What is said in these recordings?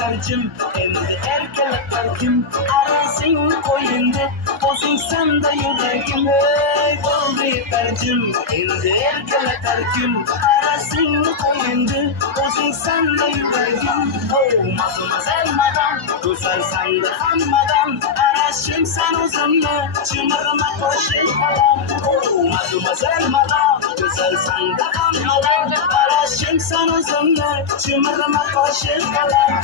karjım, endi erkelekler kim? Arasın koyunda, bozun sen de yüreğim. Ey buldu karjım, endi erkelekler kim? Arasın koyunda, bozun sen de yüreğim. Oh mademoiselle madame, güzel sen de hammadan. Araşım sen uzunlu, çımırma koşun falan. Oh mademoiselle madame, güzel sen de hammadan. Araşım sen uzunlu, çımırma koşun falan.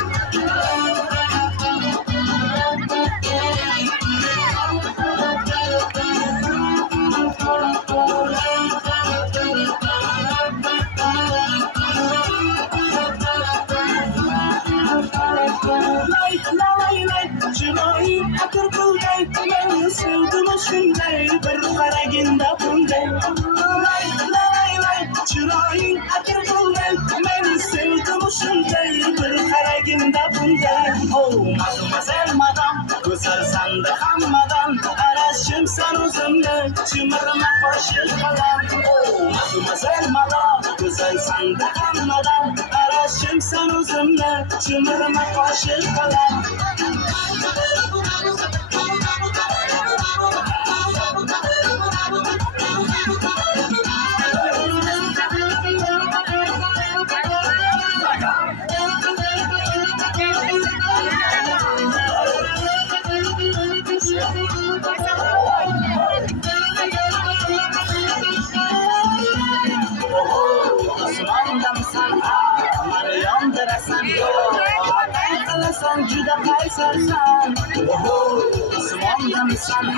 Lay lay lay, çırayım akır bulday. Ben sevdim şunday, bir karagında bunday. Lay lay lay, çırayım akır bulday. Ben sevdim şunday, bir karagında bunday. Oh mademoiselle madame, güzel sen de hammadan. Araşım sen uzunlu, çımırma koşun falan. Oh mademoiselle madame, güzel sen de hammadan. Araşım sen uzunlu, çımırma koşun falan. Osman'dan sen aman yandırasan yok. Aday kalasan juda kaysarsan. Osman'dan sen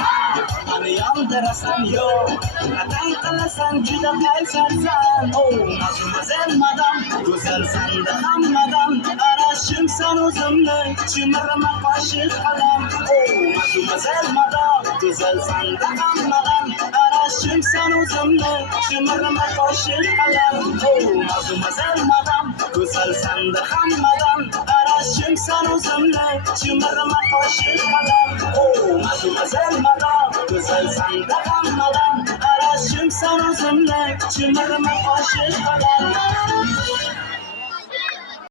aman yandırasan yok. Aday kalasan juda kaysarsan. Oh mademoiselle madame, güzel sen de hammadan. Araşım sen uzunlu, çımırma koşun falan. Oh mademoiselle madame, güzel sen de hammadan. Araşım sen uzunlu, çımırma koşun falan. Oh mademoiselle madame, güzel sen de hammadan. Araşım sen uzunlu, çımırma koşun falan. Oh mademoiselle madame, güzel sen de hammadan. Araşım sen uzunlu, çımırma koşun falan.